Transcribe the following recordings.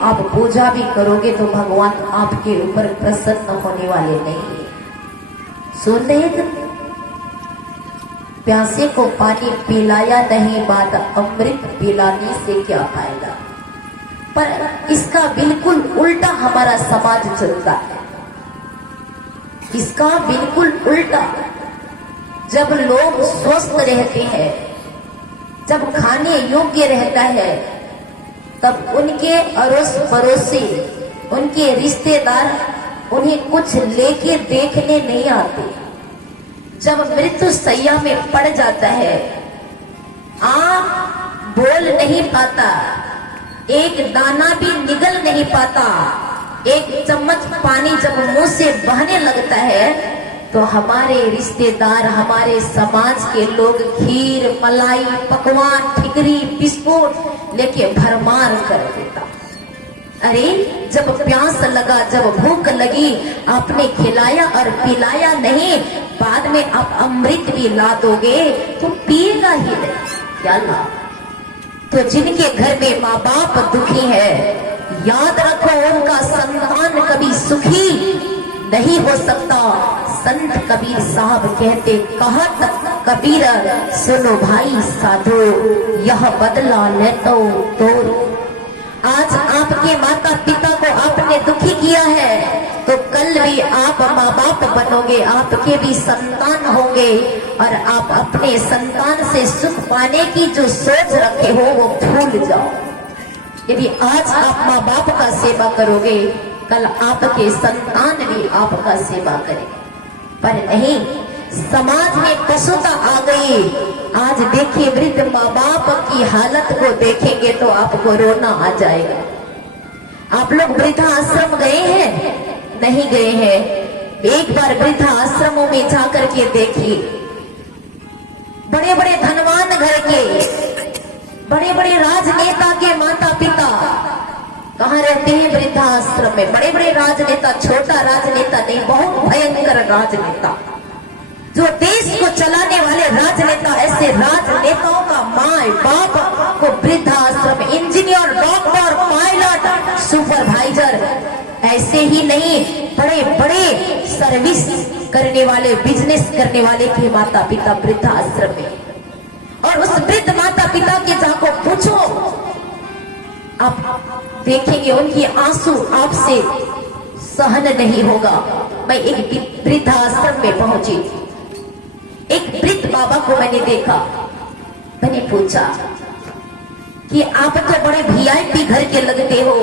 आप पूजा भी करोगे तो भगवान आपके ऊपर प्रसन्न होने वाले नहीं। सुन रहे थे, प्यासे को पानी पिलाया नहीं, बात अमृत पिलाने से क्या फायदा। पर इसका बिल्कुल उल्टा हमारा समाज चलता है। इसका बिल्कुल उल्टा। जब लोग स्वस्थ रहते हैं, जब खाने योग्य रहता है, तब उनके अड़ोस पड़ोसी, उनके रिश्तेदार उन्हें कुछ लेके देखने नहीं आते। जब मृत्यु सैया में पड़ जाता है, आम बोल नहीं पाता, एक दाना भी निगल नहीं पाता, एक चम्मच पानी जब मुंह से बहने लगता है, तो हमारे रिश्तेदार, हमारे समाज के लोग खीर, मलाई, पकवान, ठिकरी, बिस्कुट लेके भरमार कर देता। अरे जब प्यास लगा, जब भूख लगी, आपने खिलाया और पिलाया नहीं, बाद में आप अमृत भी ला दोगे तो पिएगा ही नहीं, क्या लाभ। तो जिनके घर में माँ बाप दुखी है, याद रखो उनका संतान कभी सुखी नहीं हो सकता। संत कबीर साहब कहते, कहत कबीर सुनो भाई साधो, यह बदला ले तो। आज आपके माता पिता को आपने दुखी किया है, तो कल भी आप माँ बाप बनोगे, आपके भी संतान होंगे, और आप अपने संतान से सुख पाने की जो सोच रखे हो वो भूल जाओ। यदि आज आप माँ बाप का सेवा करोगे, कल आपके संतान भी आपका सेवा करेंगे। पर नहीं, समाज में पशुता आ गई। आज देखिए, वृद्ध माँ बाप की हालत को देखेंगे तो आपको रोना आ जाएगा। आप लोग वृद्धाश्रम गए हैं? नहीं गए हैं? एक बार वृद्धाश्रमों में जाकर के देखिए। बड़े बड़े धनवान घर के, बड़े बड़े राजनेता के माता पिता कहाँ रहते हैं? वृद्धाश्रम में। बड़े बड़े राजनेता, छोटा राजनेता नहीं, बहुत भयंकर राजनेता, जो देश को चलाने वाले राजनेता, ऐसे राजनेताओं का माँ बाप को वृद्धाश्रम, इंजीनियर, डॉक्टर, पायलट, सुपरवाइजर, ऐसे ही नहीं, बड़े बड़े सर्विस करने वाले, बिजनेस करने वाले के माता पिता वृद्धाश्रम में। और उस वृद्ध माता पिता के जाको पूछो, आप देखेंगे उनकी आंसू आपसे सहन नहीं होगा। मैं एक वृद्धाश्रम में पहुंची, एक वृद्ध बाबा को मैंने देखा। मैंने पूछा कि आप तो बड़े वीआईपी घर के लगते हो,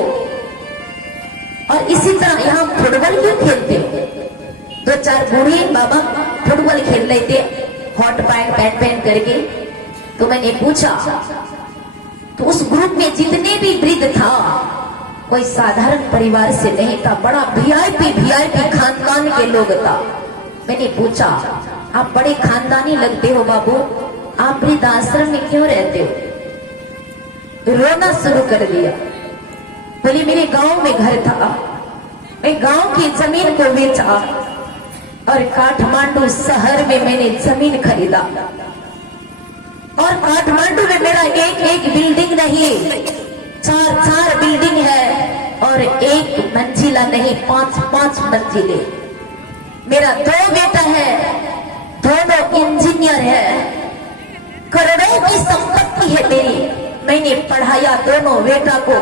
और इसी तरह यहाँ फुटबॉल क्यों खेलते हो? दो चार बूढ़े बाबा फुटबॉल खेल रहे थे, हॉट पैंट पहन करके। तो मैंने पूछा, तो उस ग्रुप में जितने भी वृद्ध था, कोई साधारण परिवार से नहीं था, बड़ा वीआईपी खानदान के लोग था। मैंने पूछा, आप बड़े खानदानी लगते हो बाबू, आप वृद्धाश्रम में क्यों रहते हो? रोना शुरू कर दिया। बोली, मेरे गांव में घर था, मैं गांव की जमीन को बेचा और काठमांडू शहर में मैंने जमीन खरीदा। और काठमांडू में मेरा एक एक बिल्डिंग नहीं, चार बिल्डिंग है, और एक मंजिला नहीं, पांच मंजिले। मेरा 2 बेटा है, दोनों इंजीनियर है, करोड़ों की संपत्ति है मेरी। मैंने पढ़ाया दोनों बेटा को,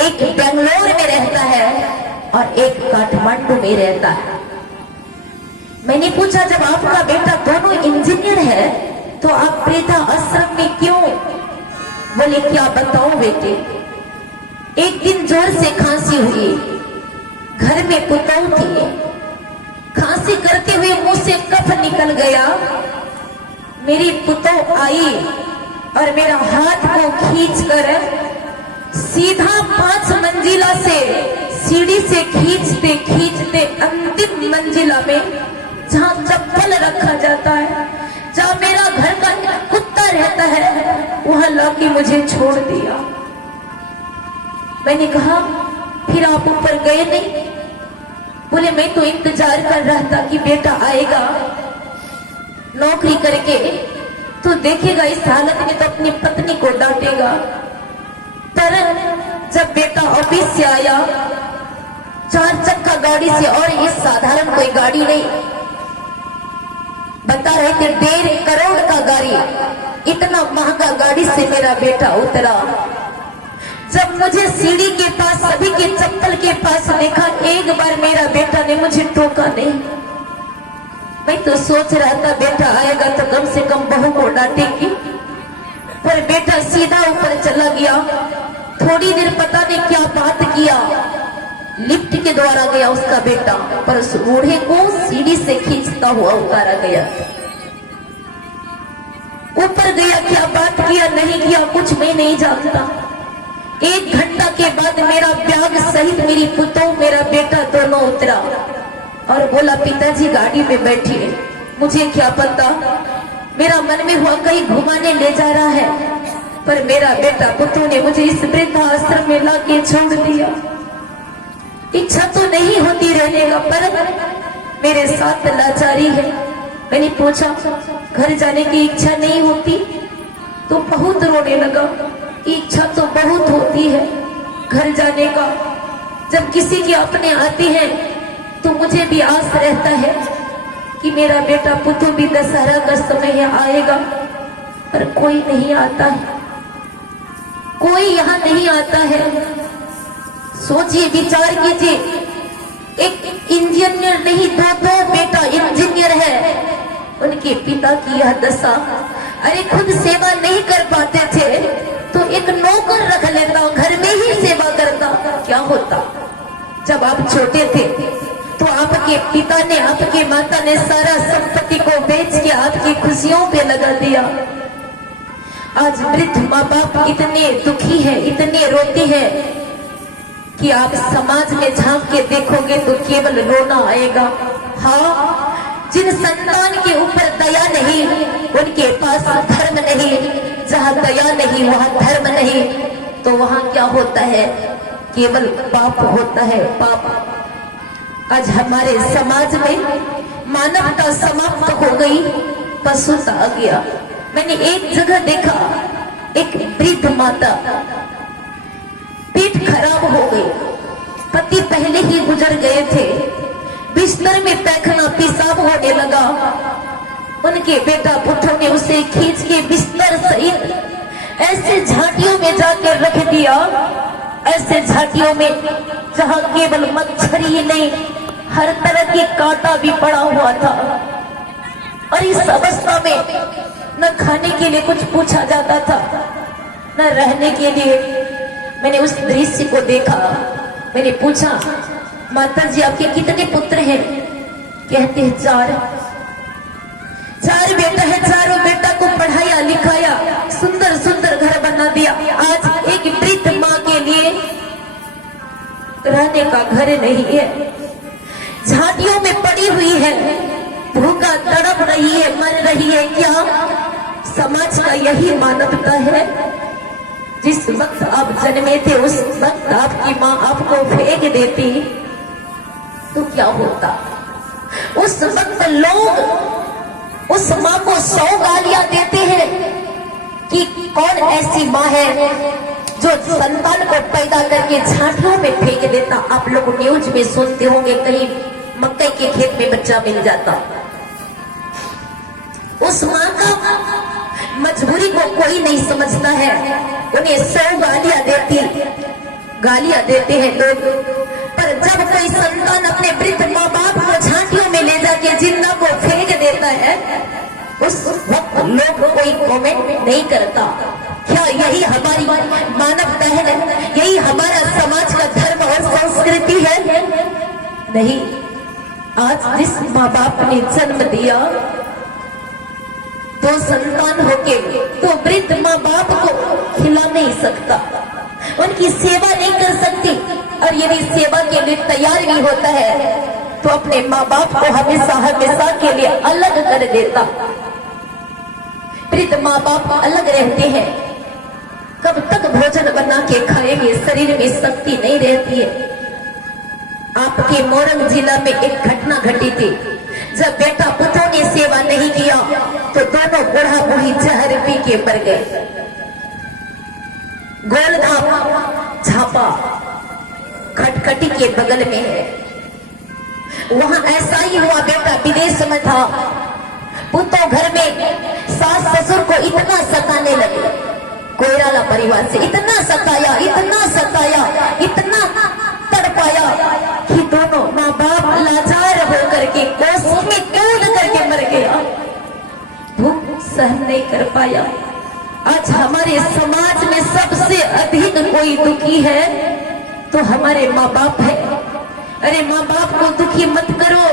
एक बेंगलोर में रहता है और एक काठमांडू में रहता है। मैंने पूछा, जब आपका बेटा दोनों इंजीनियर है तो आप वृद्धाश्रम में क्यों? बोले, क्या बताऊं बेटे, एक दिन जोर से खांसी हुई, घर में पुतौ थी, खांसी करते हुए मुंह से कफ निकल गया। मेरी पुतौ आई और मेरा हाथ को खींचकर सीधा 5 मंजिला से सीढ़ी से खींचते खींचते अंतिम मंजिला में, जहां चप्पल रखा जाता है, जहां मेरा घर का कुत्ता रहता है, वहां लाके मुझे छोड़ दिया। मैंने कहा, फिर आप ऊपर गए नहीं? बोले, मैं तो इंतजार कर रहा था कि बेटा आएगा नौकरी करके, तो देखेगा इस हालत में तो अपनी पत्नी को डांटेगा। पर जब बेटा ऑफिस से आया, 4 चक्का गाड़ी से, और ये साधारण कोई गाड़ी नहीं, बता रहे थे 1.5 करोड़ का गाड़ी, इतना महंगा गाड़ी से मेरा बेटा उतरा। जब मुझे सीढ़ी के पास, सभी के चप्पल के पास देखा, एक बार मेरा बेटा ने मुझे टोका नहीं। मैं तो सोच रहा था बेटा आएगा तो कम से कम बहू को डांटेगी, पर बेटा सीधा ऊपर चला गया। थोड़ी देर पता नहीं क्या बात किया, लिफ्ट के द्वारा गया उसका बेटा, पर उस बूढ़े को सीढ़ी से खींचता हुआ उतारा गया। ऊपर गया, क्या बात किया नहीं किया कुछ मैं नहीं जानता। 1 घंटा के बाद मेरा बैग सहित मेरी पुतों, मेरा बेटा दोनों उतरा और बोला पिताजी गाड़ी में बैठिए। मुझे क्या पता, मेरा मन में हुआ कहीं घुमाने ले जा रहा है, पर मेरा बेटा पुतों ने मुझे इस वृद्धाश्रम में लाके छोड़ दिया। इच्छा तो नहीं होती रहने का, पर मेरे साथ लाचारी है। मैंने पूछा घर जाने की इच्छा नहीं होती, तो बहुत रोने लगा। इच्छा तो बहुत होती है घर जाने का, जब किसी की अपने आती है तो मुझे भी आस रहता है कि मेरा बेटा पुतू भी दशहरा का समय आएगा, पर कोई नहीं आता है, कोई यहाँ नहीं आता है। सोचिए, विचार कीजिए, एक इंजीनियर नहीं, 2 बेटा इंजीनियर है, उनके पिता की यह दशा। अरे खुद सेवा नहीं कर पाते थे तो एक नौकर रख लेता, घर में ही सेवा करता, क्या होता। जब आप छोटे थे तो आपके पिता ने, आपके माता ने सारा संपत्ति को बेच के आपकी खुशियों पे लगा दिया। आज वृद्ध माँ बाप इतने दुखी है, इतने रोते हैं कि आप समाज में झांक के देखोगे तो केवल रोना आएगा। हाँ, जिन संतान के ऊपर दया नहीं, उनके पास धर्म नहीं। जहाँ दया नहीं वहाँ धर्म नहीं, तो वहाँ क्या होता है, केवल पाप होता है, पाप। आज हमारे समाज में मानवता समाप्त हो गई, पशुता आ गया। मैंने एक जगह देखा, एक वृद्ध माता, पेट खराब हो गई, पति पहले ही गुजर गए थे, बिस्तर में पैखाना पेशाब होने लगा। उनके बेटा पुत्रों ने उसे खींच के बिस्तर सहित ऐसे झांटियों में जाकर रख दिया, ऐसे झांटियों में जहां केवल मच्छर ही नहीं, हर तरह की कांटा भी पड़ा हुआ था। और इस अवस्था में न खाने के लिए कुछ पूछा जाता था, न रहने के लिए। मैंने उस दृश्य को देखा, मैंने पूछा माता जी आपके कितने पुत्र हैं? कहते हैं 4 बेटा है, चारों बेटा को पढ़ाया लिखाया, सुंदर सुंदर घर बना दिया। आज एक वृद्ध माँ के लिए रहने का घर नहीं है, झाड़ियों में पड़ी हुई है, भूखा तड़प रही है, मर रही है। क्या समाज का यही मानवता है? जिस वक्त आप जन्मे थे उस वक्त आपकी माँ आपको फेंक देती तो क्या होता? उस वक्त लोग उस माँ को 100 गालियां देते हैं कि कौन ऐसी माँ है जो संतान को पैदा करके झांटियों में फेंक देता। आप लोग न्यूज में सुनते होंगे, कहीं मकई के खेत में बच्चा मिल जाता। उस माँ का मजबूरी को कोई नहीं समझता है, उन्हें 100 गालियां देते हैं लोग। पर जब कोई संतान अपने वृद्ध माँ बाप को झांटियों में ले जाके जिंदा को फेंक देता है, उस वक्त लोग कोई कमेंट नहीं करता। क्या यही हमारी मानवता है? यही हमारा समाज का धर्म और संस्कृति है? नहीं। आज जिस माँ बाप ने जन्म दिया तो संतान होके तो वृद्ध माँ बाप को खिला नहीं सकता, उनकी सेवा नहीं कर सकती, और यदि सेवा के लिए तैयार भी होता है तो अपने माँ बाप को हमेशा हमेशा के लिए अलग कर देता। वृद्ध माँ बाप अलग रहते हैं, कब तक भोजन बना के खाएंगे? शरीर में शक्ति नहीं रहती है। आपके मोरंग जिला में एक घटना घटी थी, जब बेटा पुत्रों ने सेवा नहीं किया तो दोनों बूढ़ा बूढ़ी जहर पी के मर गए। गोलधाम झापा खटखटी के बगल में है। वहां ऐसा ही हुआ, बेटा विदेश में था, पुतो घर में सास ससुर को इतना सताने लगे, कोयराला परिवार से इतना सताया, इतना तड़पाया कि दोनों माँ बाप लाचार होकर के कोस में कूद करके मर गया, भूख सहन नहीं कर पाया। आज हमारे समाज में सबसे अधिक कोई दुखी है तो हमारे माँ बाप है। अरे माँ बाप को दुखी मत करो,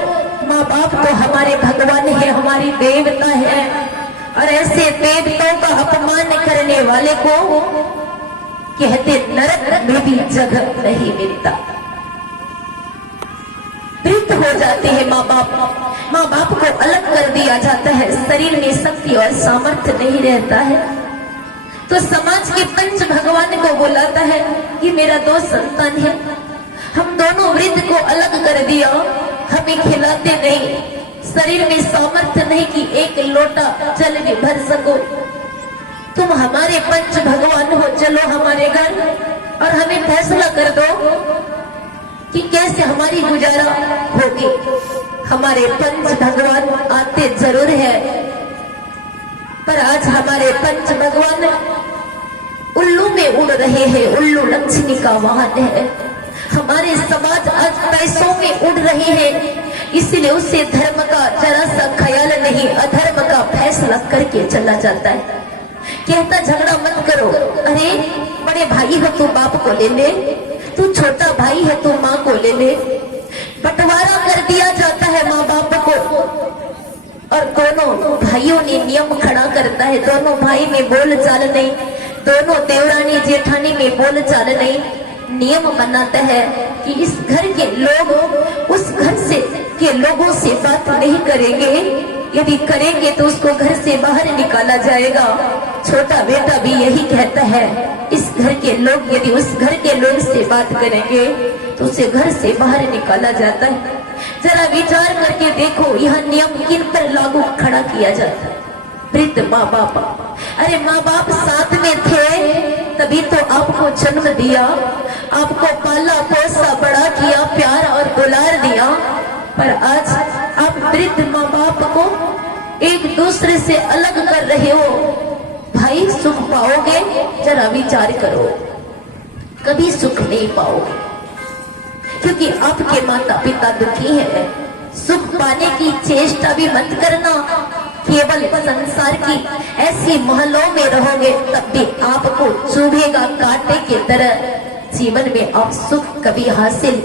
माँ बाप तो हमारे भगवान है, हमारी देवता है, और ऐसे देवताओं का अपमान करने वाले को कहते नरक में भी जगह नहीं मिलता। वृद्ध हो जाते हैं माँ बाप को अलग कर दिया जाता है, शरीर में शक्ति और सामर्थ्य नहीं रहता है, तो समाज के पंच भगवान को बुलाता है कि मेरा 2 संतान है, हम दोनों वृद्ध को अलग कर दिया, हमें खिलाते नहीं, शरीर में सामर्थ्य नहीं कि एक लोटा जल भी भर सको, तुम हमारे पंच भगवान हो, चलो हमारे घर और हमें फैसला कर दो कि कैसे हमारी गुजारा होगी। हमारे पंच भगवान आते जरूर है, पर आज हमारे पंच भगवान उल्लू में उड़ रहे हैं, उल्लू लक्ष्मी का वाहन है। हमारे समाज आज पैसों में उड़ रहे हैं, इसलिए उसे धर्म का जरा सा ख्याल नहीं, अधर्म का फैसला करके चला जाता है। कहता झगड़ा मत करो, अरे बड़े भाई हो तू बाप को ले ले, तू छोटा भाई है तू माँ को ले ले। बंटवारा कर दिया जाता है माँ बाप को, और दोनों भाइयों ने नियम खड़ा करता है, दोनों भाई में बोल चाल नहीं, दोनों देवरानी जेठानी में बोल चाल नहीं, नियम बनाता है कि इस घर के लोग उस घर से के लोगों से बात नहीं करेंगे, यदि करेंगे तो उसको घर से बाहर निकाला जाएगा। छोटा बेटा भी यही कहता है, इस घर के लोग यदि उस घर के लोग से बात करेंगे तो उसे घर से बाहर निकाला जाता है। जरा विचार करके देखो यह नियम किन पर लागू खड़ा किया जाता है? वृद्ध माँ बाप। अरे माँ बाप साथ में थे तभी तो आपको जन्म दिया, आपको पाला पोसा बड़ा किया, प्यार और दुलार दिया, पर आज आप वृद्ध माँ बाप को एक दूसरे से अलग कर रहे हो। भाई सुख पाओगे? जरा विचार करो, कभी सुख नहीं पाओगे, क्योंकि आपके माता पिता दुखी हैं। सुख पाने की चेष्टा भी मत करना, केवल संसार की ऐसी महलों में रहोगे तब भी आपको चुभेगा कांटे की तरह, जीवन में आप सुख कभी हासिल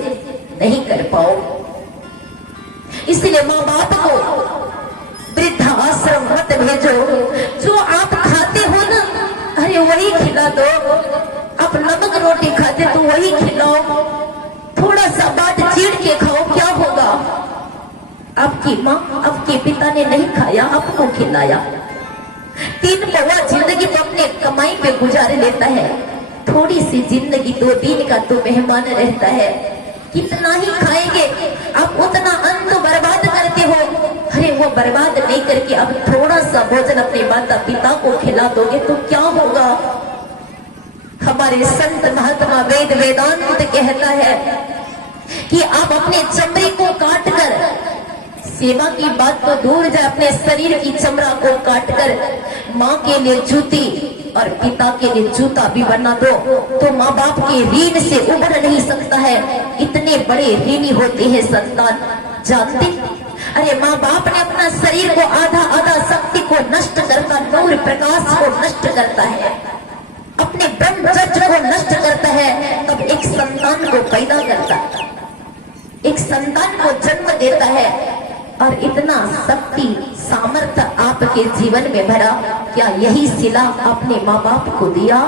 नहीं कर पाओ। इसलिए माँ बाप को वृद्धा आश्रम मत भेजो, जो आप खाते हो ना अरे वही खिला दो, आप नमक रोटी खाते तो वही खिलाओ, थोड़ा सा बात चीड़ के खाओ, क्या होगा? आपकी माँ आपके पिता ने नहीं खाया, आपको खिलाया। 3 पौवा जिंदगी तो अपने कमाई पे गुजार लेता है, थोड़ी सी जिंदगी 2 दिन का तो मेहमान रहता है, कितना ही खाएंगे आप, उतना अन्न तो बर्बाद करते हो। अरे वो बर्बाद नहीं करके अब थोड़ा सा भोजन अपने माता पिता को खिला दोगे तो क्या होगा? हमारे संत महात्मा वेद वेदांत कहता है कि आप अपने चमड़े को काटकर, सेवा की बात तो दूर जाए, अपने शरीर की चमड़ा को काटकर माँ के लिए जूती और पिता के लिए जूता भी बना दो तो माँ बाप के ऋण से उबर नहीं सकता है। इतने बड़े ऋणी होते हैं संतान, जानते? अरे माँ बाप ने अपना शरीर को आधा आधा शक्ति को नष्ट करता, नूर प्रकाश को नष्ट करता है, अपने ब्रह्मचर्य को नष्ट करता है, तब एक संतान को पैदा करता है, एक संतान को जन्म देता है, और इतना शक्ति सामर्थ्य आपके जीवन में भरा, क्या यही सिला अपने माँ बाप को दिया?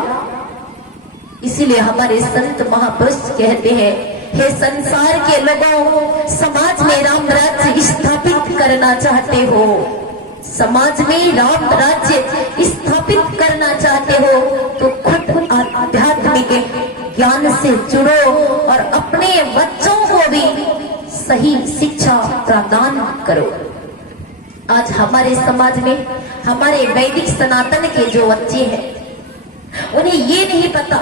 इसीलिए हमारे संत महापुरुष कहते हैं, हे संसार के लोगों, समाज में राम राज्य स्थापित करना चाहते हो, समाज में राम राज्य स्थापित करना चाहते हो तो खुद आध्यात्मिक ज्ञान से जुड़ो और अपने बच्चों को भी सही शिक्षा प्रदान करो। आज हमारे समाज में हमारे वैदिक सनातन के जो बच्चे हैं उन्हें ये नहीं पता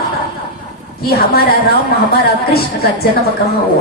कि हमारा राम हमारा कृष्ण का जन्म कहाँ हुआ।